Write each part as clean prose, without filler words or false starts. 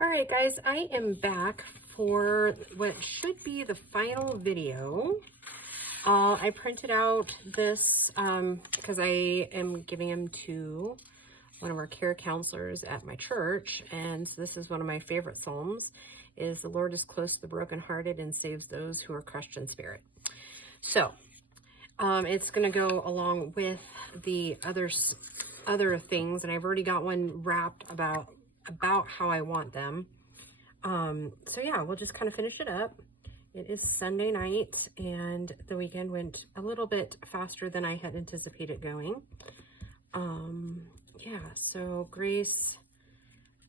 All right, guys, I am back for what should be the final video. I printed out this because I am giving them to one of our care counselors at my church, and so this is one of my favorite Psalms, is the Lord is close to the brokenhearted and saves those who are crushed in spirit. So it's going to go along with the other things, and I've already got one wrapped about how I want them. So yeah, we'll just kind of finish it up. It is Sunday night, and the weekend went a little bit faster than I had anticipated going. Yeah, so Grace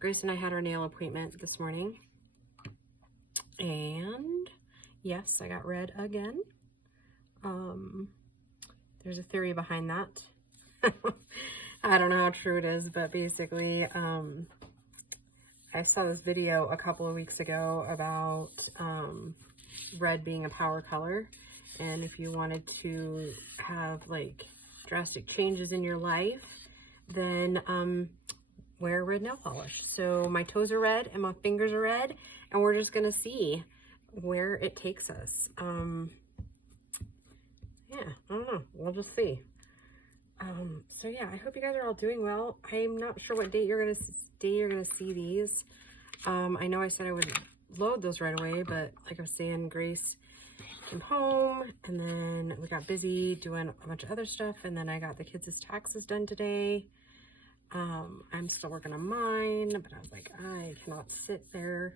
and I had our nail appointment this morning, and yes, I got red again. There's a theory behind that. I don't know how true it is, but basically, I saw this video a couple of weeks ago about red being a power color, and if you wanted to have like drastic changes in your life, then wear red nail polish. So my toes are red and my fingers are red, and we're just gonna see where it takes us. Yeah, I don't know, we'll just see. So yeah, I hope you guys are all doing well. I'm not sure what date you're gonna see these. I know I said I would load those right away, but like I was saying, Grace came home, and then we got busy doing a bunch of other stuff, and then I got the kids' taxes done today. I'm still working on mine, but I was like, I cannot sit there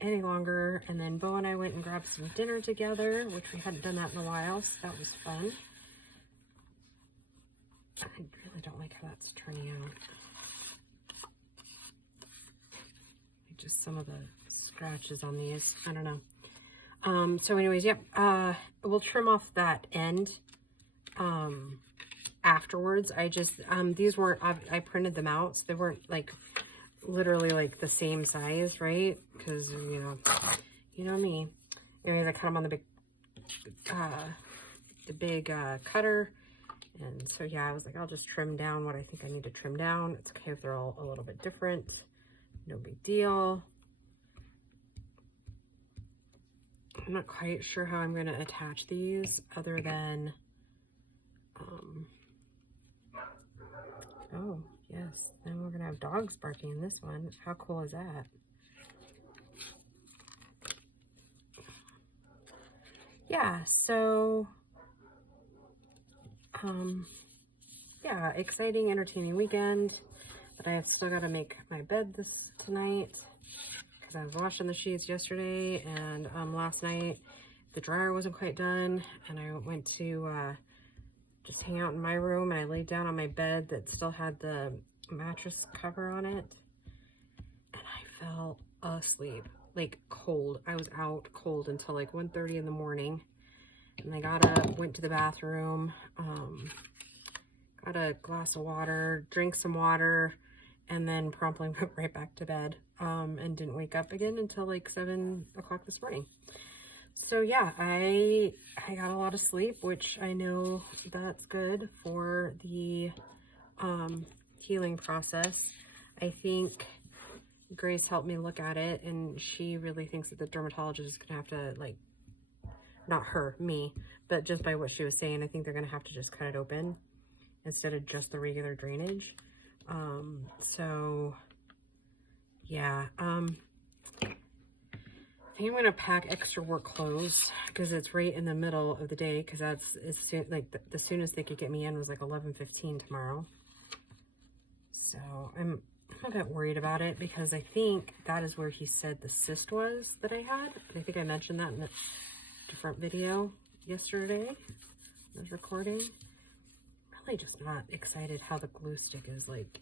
any longer. And then Bo and I went and grabbed some dinner together, which we hadn't done that in a while, so that was fun. I really don't like how that's turning out. Just some of the scratches on these, I don't know. So anyways, yep, we'll trim off that end afterwards. I just these weren't, I printed them out, so they weren't like literally like the same size, right? Because you know me. Anyways, I cut them on the big cutter. And so yeah, I was like, I'll just trim down what I think I need to trim down. It's okay if they're all a little bit different. No big deal. I'm not quite sure how I'm going to attach these other than, oh yes, then we're going to have dogs barking in this one. How cool is that? Yeah, so, yeah, exciting, entertaining weekend. But I have still got to make my bed tonight because I was washing the sheets yesterday, and last night the dryer wasn't quite done, and I went to just hang out in my room, and I laid down on my bed that still had the mattress cover on it, and I fell asleep, like cold. I was out cold until like 1:30 in the morning, and I got up, went to the bathroom, got a glass of water, drank some water, and then promptly went right back to bed, and didn't wake up again until like 7 o'clock this morning. So yeah, I got a lot of sleep, which I know that's good for the healing process. I think Grace helped me look at it, and she really thinks that the dermatologist is gonna have to, like, not her, me, but just by what she was saying, I think they're gonna have to just cut it open instead of just the regular drainage. So yeah, I think I'm going to pack extra work clothes because it's right in the middle of the day, because that's as soon, like the soonest they could get me in was like 11:15 tomorrow. So I'm not that worried about it, because I think that is where he said the cyst was that I had. I think I mentioned that in a different video yesterday I was recording. Really just not excited how the glue stick is like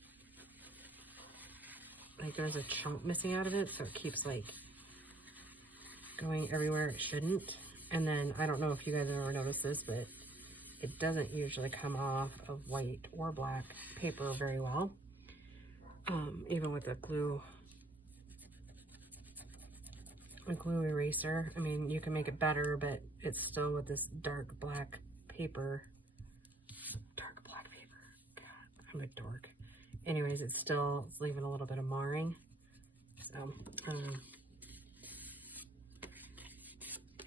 there's a chunk missing out of it, so it keeps like going everywhere it shouldn't. And then I don't know if you guys ever noticed this, but it doesn't usually come off of white or black paper very well, even with a glue eraser. I mean, you can make it better, but it's still with this dark black paper. God, I'm a dork. Anyways, it's leaving a little bit of marring. So So,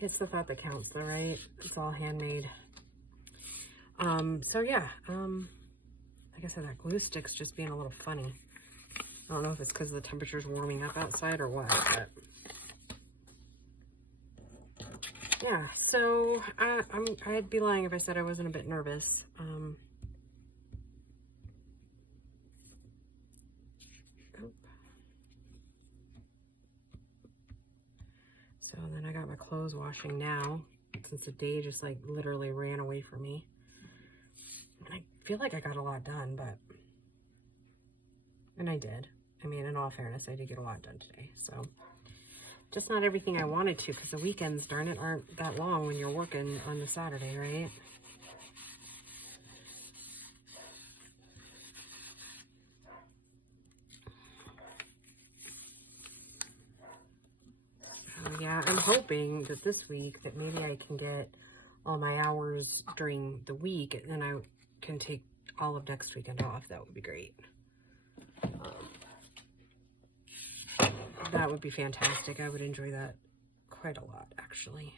it's the thought that counts though, right? It's all handmade. So yeah, like I said, that glue stick's just being a little funny. I don't know if it's because the temperature's warming up outside or what, but yeah, so I'd be lying if I said I wasn't a bit nervous. So then I got my clothes washing now, since the day just like literally ran away from me. And I feel like I got a lot done, and I did. I mean, in all fairness, I did get a lot done today. So just not everything I wanted to, because the weekends, darn it, aren't that long when you're working on the Saturday, right? Yeah, I'm hoping that this week that maybe I can get all my hours during the week, and then I can take all of next weekend off. That would be great. That would be fantastic. I would enjoy that quite a lot, actually.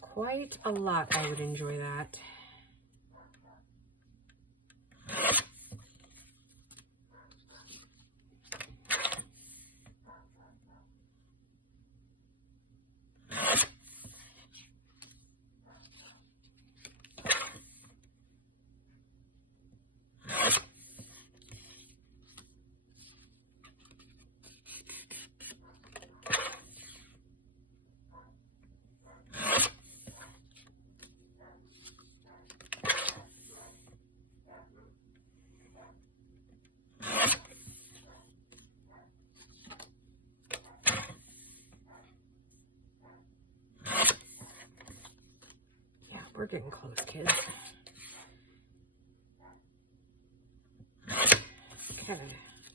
Quite a lot, I would enjoy that. We're getting close, kids. Okay,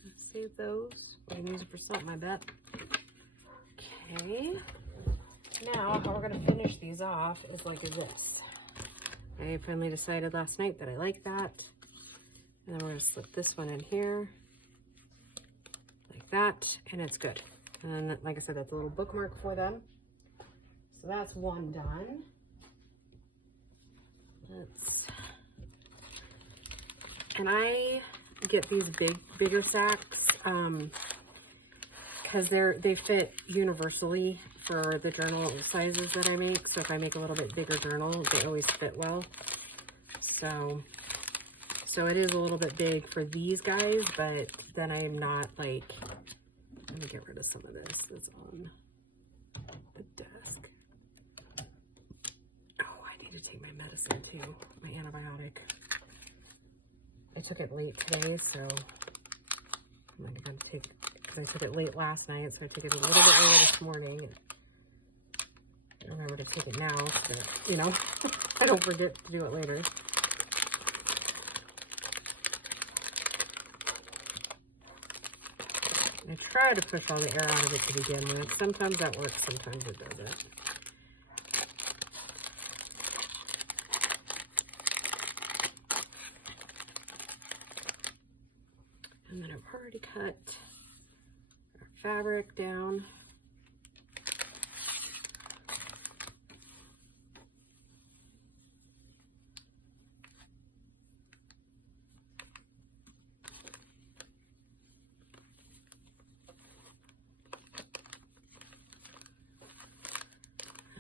let's save those. We can use it for something, I bet. Okay. Now, how we're gonna finish these off is like this. I finally decided last night that I like that. And then we're gonna slip this one in here. Like that, and it's good. And then, like I said, that's a little bookmark for them. So that's one done. And I get these bigger sacks because they fit universally for the journal sizes that I make. So if I make a little bit bigger journal, they always fit well. So it is a little bit big for these guys, but then I am not like, let me get rid of some of this that's on the desk. To take my medicine too, my antibiotic. I took it late today, so I'm gonna take, because I took it late last night, so I took it a little bit later this morning. I remember to take it now, so that, you know, I don't forget to do it later. I try to push all the air out of it to begin with. Sometimes that works, sometimes it doesn't. And then I've already cut our fabric down.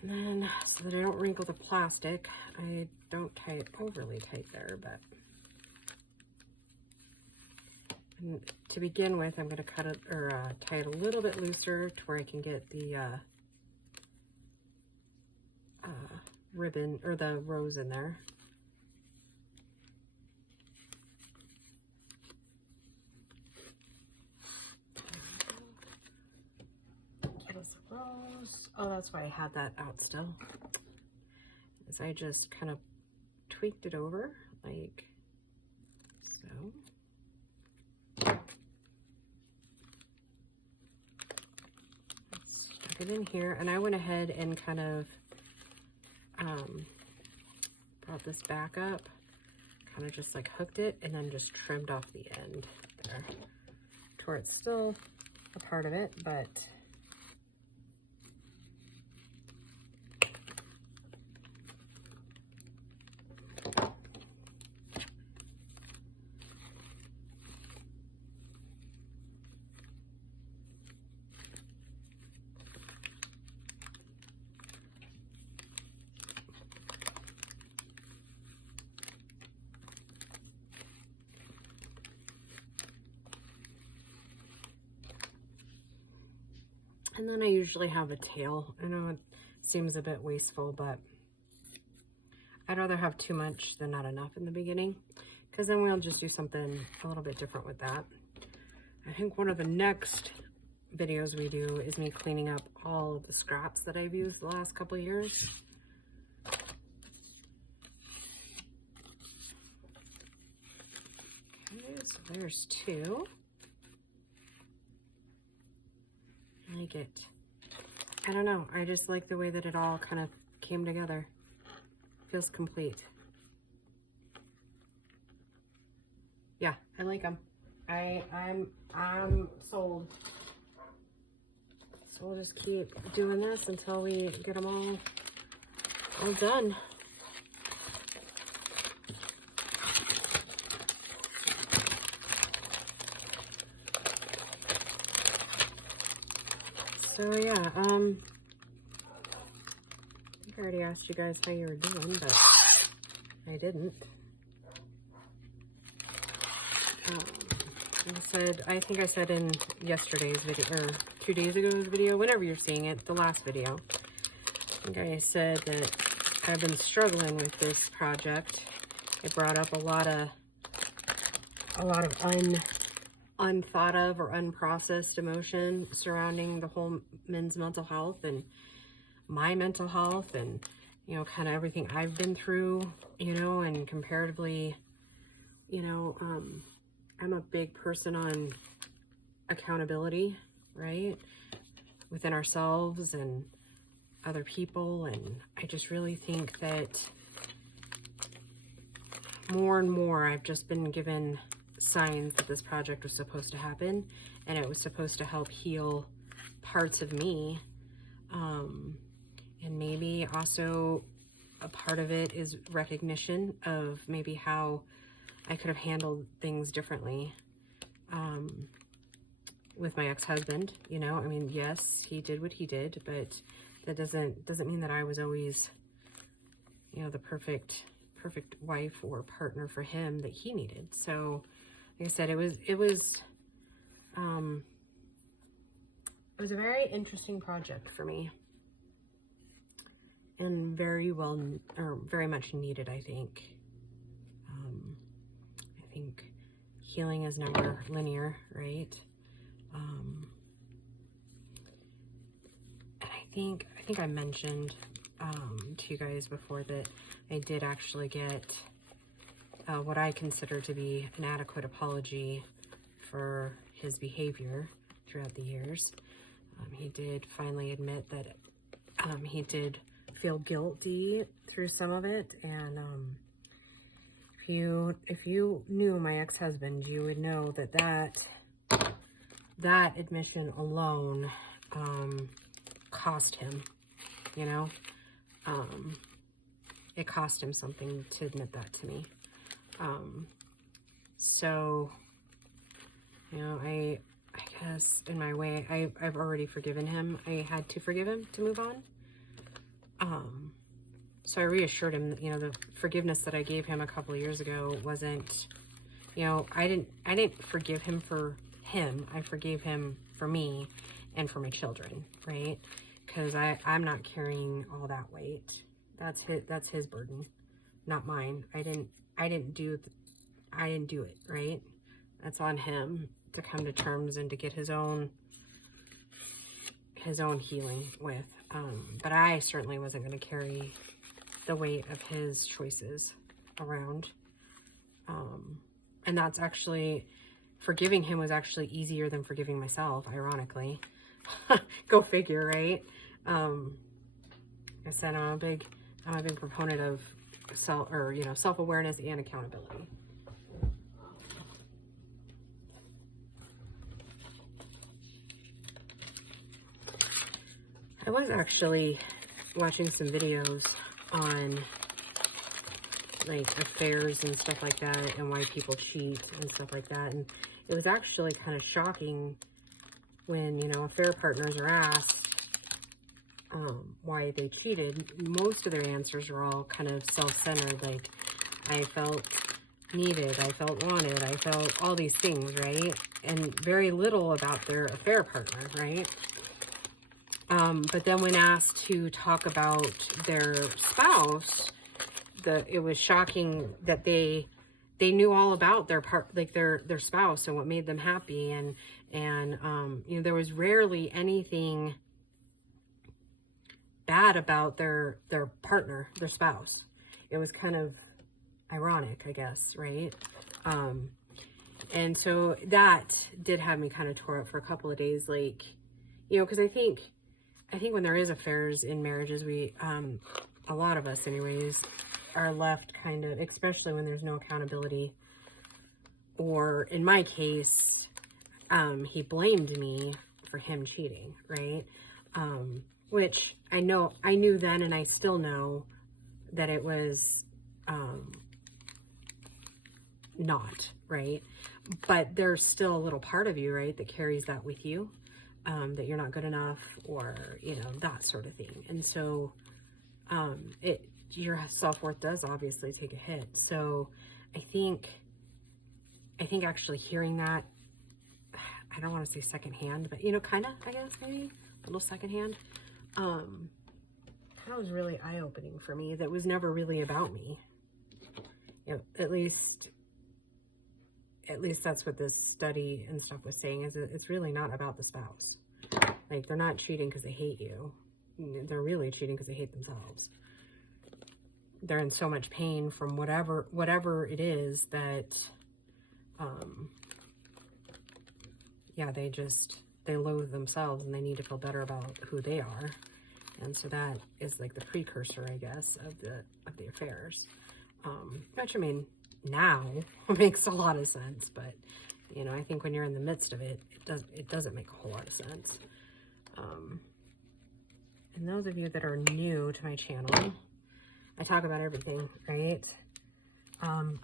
And then, so that I don't wrinkle the plastic, I don't tie it overly tight there, but and to begin with, I'm going to cut it or tie it a little bit looser to where I can get the ribbon or the rose in there. Rose. Oh, that's why I had that out still. Is I just kind of tweaked it over like so. Stuck it in here, and I went ahead and kind of brought this back up, kind of just like hooked it and then just trimmed off the end there to where it's still a part of it, but and then I usually have a tail. I know it seems a bit wasteful, but I'd rather have too much than not enough in the beginning, because then we'll just do something a little bit different with that. I think one of the next videos we do is me cleaning up all of the scraps that I've used the last couple of years. Okay, so there's two. I like it. I don't know, I just like the way that it all kind of came together. Feels complete. Yeah, I like them. I'm sold. So we'll just keep doing this until we get them all done. So yeah, I think I already asked you guys how you were doing, but I didn't. I think I said in yesterday's video, or 2 days ago's video, whenever you're seeing it, the last video, I think I said that I've been struggling with this project. It brought up a lot of unthought of or unprocessed emotion surrounding the whole men's mental health and my mental health, and you know, kind of everything I've been through, you know, and comparatively, you know, I'm a big person on accountability, right, within ourselves and other people, and I just really think that more and more I've just been given signs that this project was supposed to happen, and it was supposed to help heal parts of me, and maybe also a part of it is recognition of maybe how I could have handled things differently with my ex-husband. You know, I mean, yes, he did what he did, but that doesn't mean that I was always, you know, the perfect wife or partner for him that he needed. So like I said, it was a very interesting project for me, and very much needed, I think. I think healing is never linear, right? And I think I mentioned to you guys before that I did actually get what I consider to be an adequate apology for his behavior throughout the years. He did finally admit that he did feel guilty through some of it, and if you knew my ex-husband, you would know that admission alone cost him, you know. It cost him something to admit that to me. So, you know, I guess in my way, I've already forgiven him. I had to forgive him to move on. So I reassured him that, you know, the forgiveness that I gave him a couple of years ago wasn't, you know, I didn't forgive him for him. I forgave him for me and for my children, right? Because I'm not carrying all that weight. That's his burden, not mine. I didn't do it, right? That's on him to come to terms and to get his own healing with. But I certainly wasn't going to carry the weight of his choices around. And that's actually, forgiving him was actually easier than forgiving myself, ironically. Go figure, right? I said I'm a big proponent of self-awareness and accountability. I was actually watching some videos on like affairs and stuff like that, and why people cheat and stuff like that, and it was actually kind of shocking when, you know, affair partners are asked why they cheated. Most of their answers are all kind of self-centered, like, I felt needed, I felt wanted, I felt all these things, right? And very little about their affair partner, right? But then when asked to talk about their spouse, it was shocking that they knew all about their their spouse and what made them happy, and you know, there was rarely anything bad about their partner, their spouse. It was kind of ironic, I guess, right? And so that did have me kind of tore up for a couple of days, like, you know, because I think when there is affairs in marriages, we a lot of us anyways are left kind of, especially when there's no accountability, or in my case, he blamed me for him cheating, right? Which I knew then, and I still know that it was not, right? But there's still a little part of you, right, that carries that with you, that you're not good enough, or, you know, that sort of thing. And so your self-worth does obviously take a hit. So I think actually hearing that, I don't want to say secondhand, but, you know, kind of, I guess, maybe a little secondhand, that was really eye-opening for me. That was never really about me. You know, at least that's what this study and stuff was saying, is that it's really not about the spouse. Like, they're not cheating because they hate you. They're really cheating because they hate themselves. They're in so much pain from whatever it is that, yeah, they loathe themselves, and they need to feel better about who they are. And so that is like the precursor, I guess, of the affairs. Which, I mean, now makes a lot of sense, but, you know, I think when you're in the midst of it, it doesn't make a whole lot of sense. And those of you that are new to my channel, I talk about everything, right?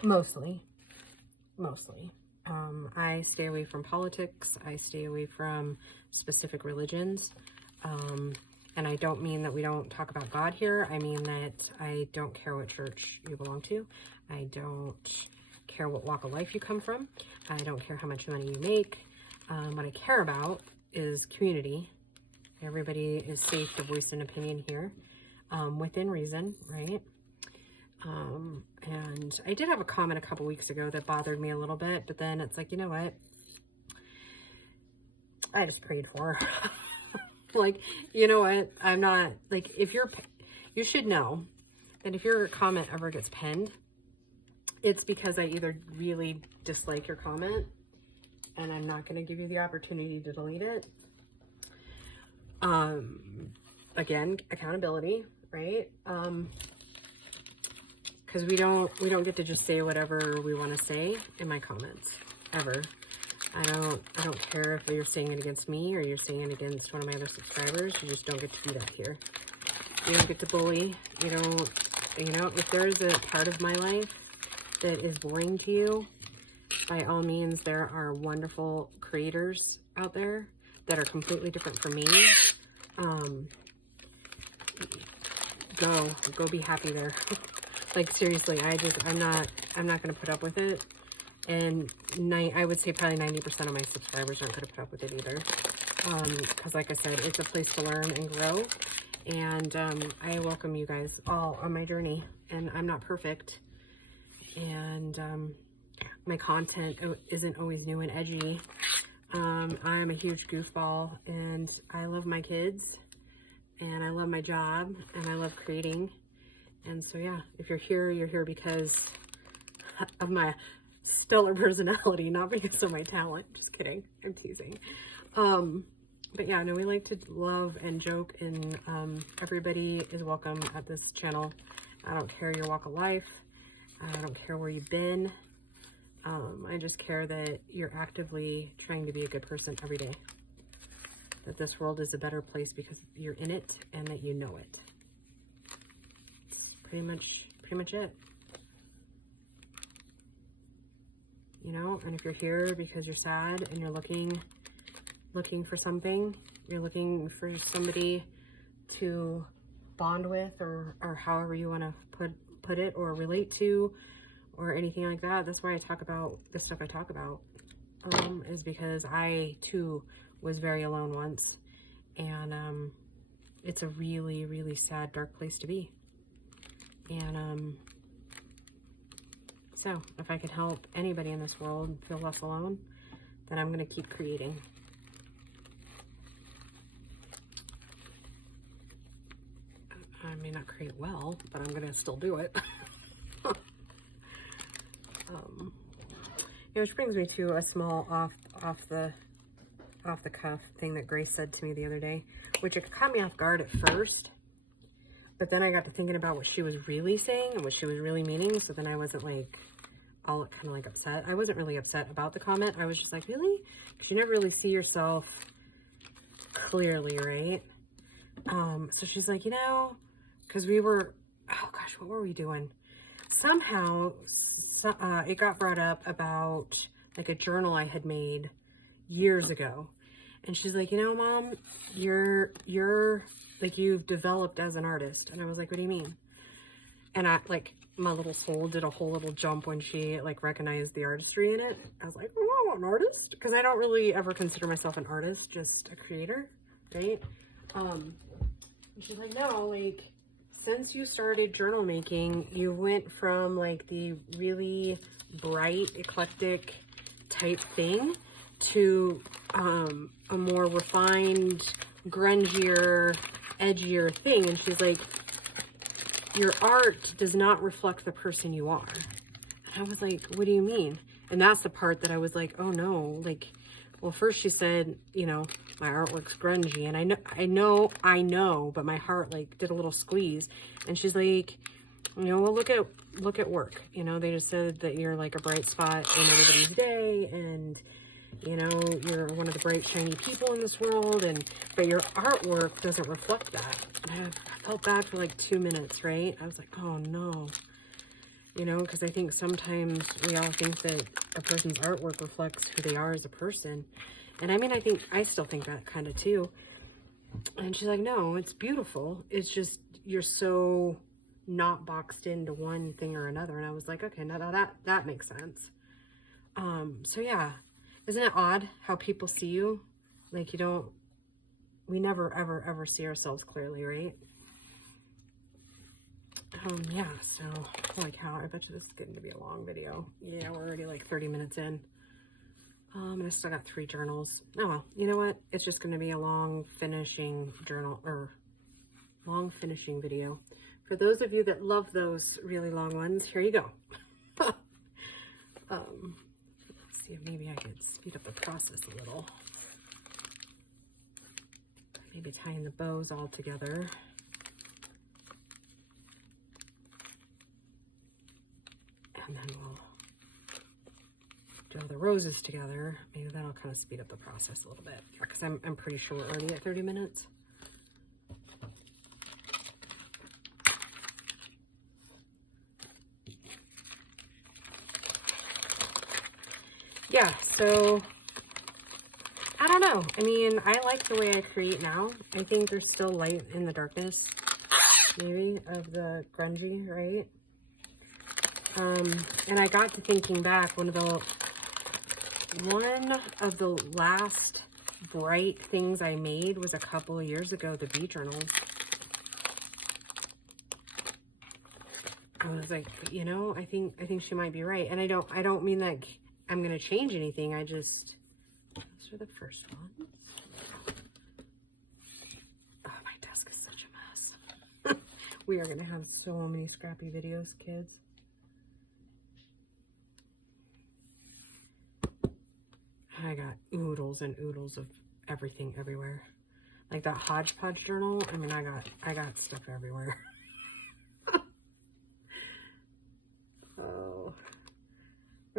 Mostly. I stay away from politics. I stay away from specific religions. And I don't mean that we don't talk about God here. I mean that I don't care what church you belong to. I don't care what walk of life you come from. I don't care how much money you make. What I care about is community. Everybody is safe to voice an opinion here, within reason, right? And I did have a comment a couple weeks ago that bothered me a little bit, but then it's like, you know what? I just prayed for her. Like, you know what? I'm not, like, you should know that if your comment ever gets pinned, it's because I either really dislike your comment, and I'm not going to give you the opportunity to delete it. Again, accountability, right? Because we don't get to just say whatever we want to say in my comments, ever. I don't care if you're saying it against me or you're saying it against one of my other subscribers. You just don't get to do that here. You don't get to bully. You know, if there is a part of my life that is boring to you, by all means, there are wonderful creators out there that are completely different from me. Go be happy there. Like, seriously, I'm not going to put up with it. And I would say probably 90% of my subscribers aren't going to put up with it either. Because like I said, it's a place to learn and grow. And I welcome you guys all on my journey. And I'm not perfect. And my content isn't always new and edgy. I'm a huge goofball. And I love my kids. And I love my job. And I love creating. And so, yeah, if you're here because of my stellar personality, not because of my talent. Just kidding. I'm teasing. But yeah, no, we like to love and joke, and everybody is welcome at this channel. I don't care your walk of life. I don't care where you've been. I just care that you're actively trying to be a good person every day. That this world is a better place because you're in it and that you know it. It's pretty much it. You know, and if you're here because you're sad and you're looking for something, you're looking for somebody to bond with, or however you want to put it, or relate to, or anything like that. That's why I talk about the stuff I talk about, is because I too was very alone once, and it's a really, really sad, dark place to be. And so if I can help anybody in this world feel less alone, then I'm going to keep creating. I may not create well, but I'm going to still do it. Which brings me to a small off the cuff thing that Grace said to me the other day, which it caught me off guard at first, but then I got to thinking about what she was really saying and what she was really meaning. So then I wasn't like all kind of like upset. I wasn't really upset about the comment. I was just like, really? Because you never really see yourself clearly, right? So she's like, you know, because we were, oh gosh, what were we doing? Somehow it got brought up about like a journal I had made years ago. And she's like, you know, Mom, you're like, you've developed as an artist. And I was like, what do you mean? And I, like, my little soul did a whole little jump when she like recognized the artistry in it. I was like, oh, an artist? Because I don't really ever consider myself an artist, just a creator, right? And she's like, no, like, since you started journal making, you went from like the really bright, eclectic type thing to a more refined, grungier, edgier thing. And she's like, your art does not reflect the person you are. And I was like, what do you mean? And that's the part that I was like, oh no, like, well, first she said, you know, my artwork's grungy, and I know, but my heart like did a little squeeze. And she's like, you know, well, look at work. You know, they just said that you're like a bright spot in everybody's day, and you know, you're one of the bright, shiny people in this world, but your artwork doesn't reflect that. And I felt bad for like 2 minutes, right? I was like, oh no. You know, because I think sometimes we all think that a person's artwork reflects who they are as a person. And I mean, I still think that kind of too. And she's like, no, it's beautiful. It's just, you're so not boxed into one thing or another. And I was like, okay, now that makes sense. So yeah, isn't it odd how people see you? Like we never, ever see ourselves clearly, right? Yeah, so, holy cow, I bet you this is getting to be a long video. Yeah, we're already like 30 minutes in. And I still got 3 journals. Oh well, you know what? It's just gonna be a long finishing journal, or long finishing video. For those of you that love those really long ones, here you go. Let's see if maybe I could speed up the process a little. Maybe tying the bows all together. And then we'll do all the roses together. Maybe that'll kind of speed up the process a little bit. Because I'm pretty sure we're already at 30 minutes. Yeah, so I don't know. I mean, I like the way I create now. I think there's still light in the darkness, maybe, of the grungy, right? And I got to thinking back, one of the last bright things I made was a couple of years ago, the bee journals. I was like, you know, I think she might be right. And I don't mean like I'm gonna change anything. Those are the first ones. Oh, my desk is such a mess. We are gonna have so many scrappy videos, kids. I got oodles and oodles of everything everywhere. Like that hodgepodge journal, I mean, I got stuff everywhere.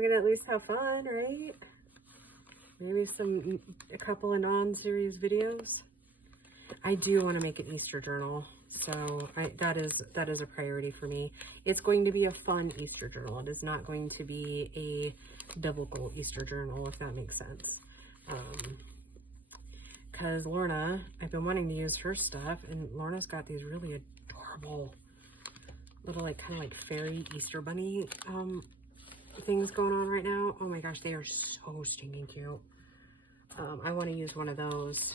we can at least have fun, right? Maybe a couple of non-serious videos. I do want to make an Easter journal, so that is a priority for me. It's going to be a fun Easter journal. It is not going to be a biblical Easter journal, if that makes sense. Because Lorna, I've been wanting to use her stuff, and Lorna's got these really adorable little, like, kind of like fairy Easter bunny things going on right now. Oh my gosh, they are so stinking cute. I want to use one of those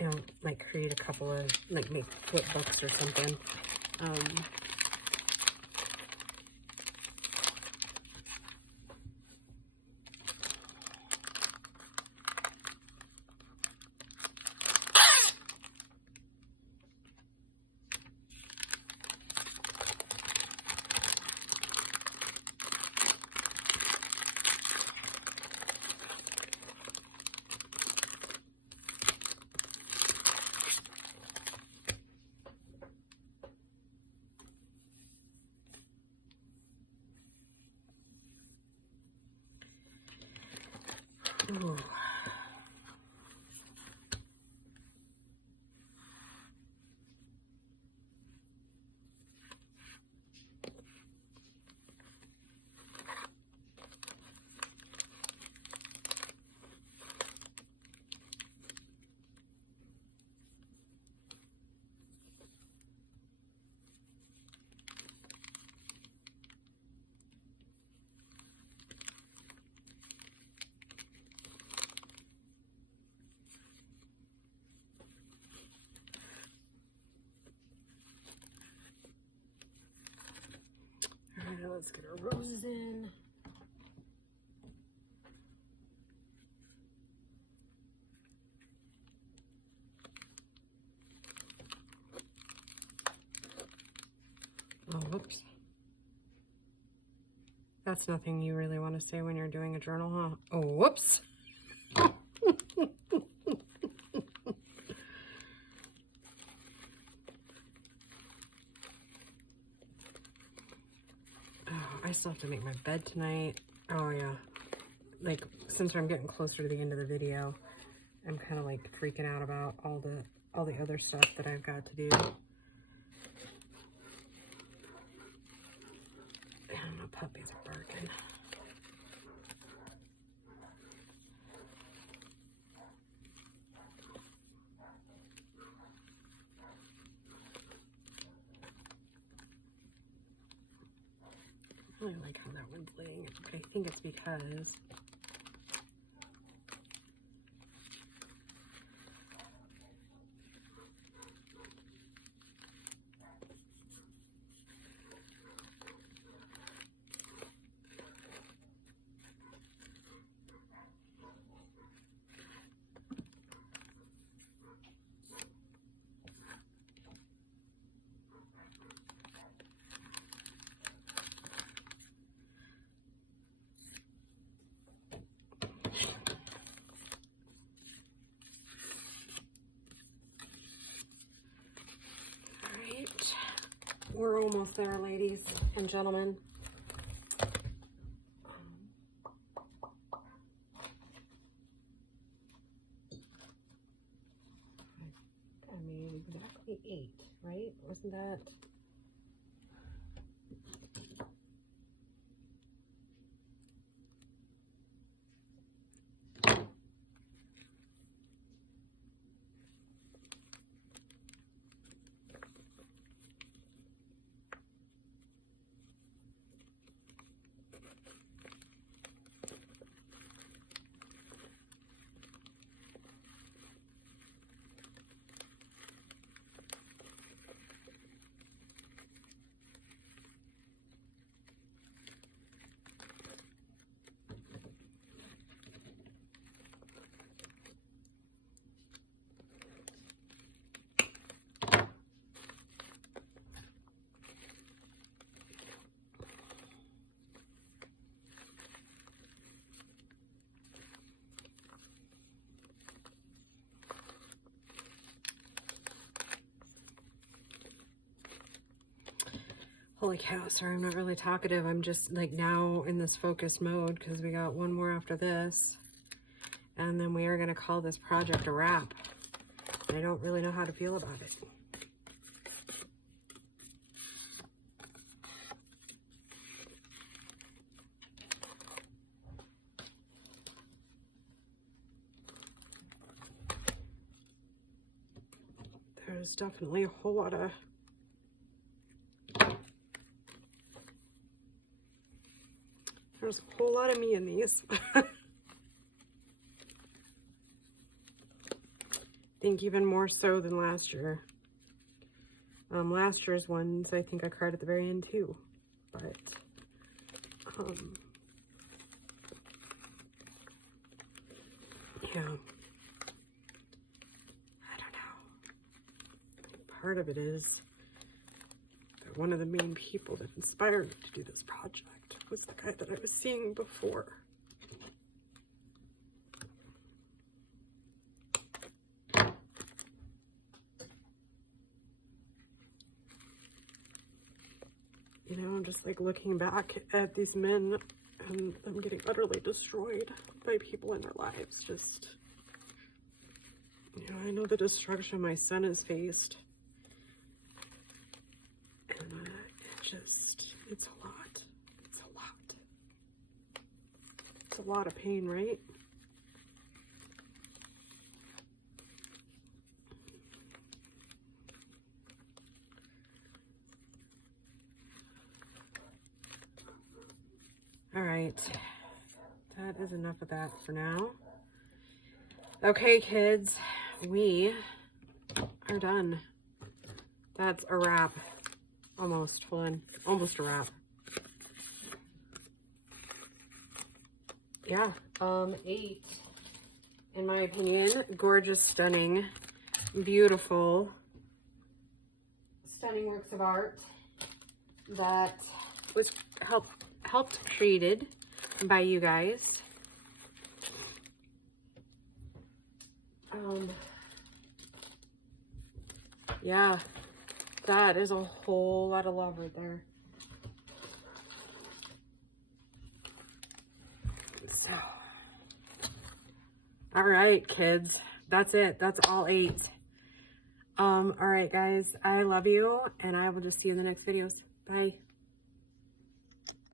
and like create a couple of, like, make flip books or something. Ooh. Let's get our roses in. Oh, whoops. That's nothing you really want to say when you're doing a journal, huh? Oh, whoops. I still have to make my bed tonight. Oh yeah. Like, since I'm getting closer to the end of the video, I'm kind of like freaking out about all the other stuff that I've got to do. And my puppies are barking. I really like how that one's laying. I think it's because we're almost there, ladies and gentlemen. I made exactly 8, right? Wasn't that? Holy cow, sorry, I'm not really talkative. I'm just like now in this focused mode because we got one more after this. And then we are going to call this project a wrap. I don't really know how to feel about it. There's definitely a whole lot of there's a whole lot of me in these. I think even more so than last year. Last year's ones, I think I cried at the very end too. But yeah. I don't know. Part of it is that one of the main people that inspired me to do this project was the guy that I was seeing before. You know, I'm just like looking back at these men and them getting utterly destroyed by people in their lives. Just, you know, I know the destruction my son has faced. And it's a lot. It's a lot. It's a lot of pain, right? All right, that is enough of that for now. Okay, kids, we are done. That's a wrap. Almost, hold on, almost a wrap. Yeah, 8, in my opinion, gorgeous, stunning, beautiful, stunning works of art that was helped created by you guys. Yeah, that is a whole lot of love right there. So, all right, kids, that's it. That's all 8. All right, guys, I love you, and I will just see you in the next videos. Bye.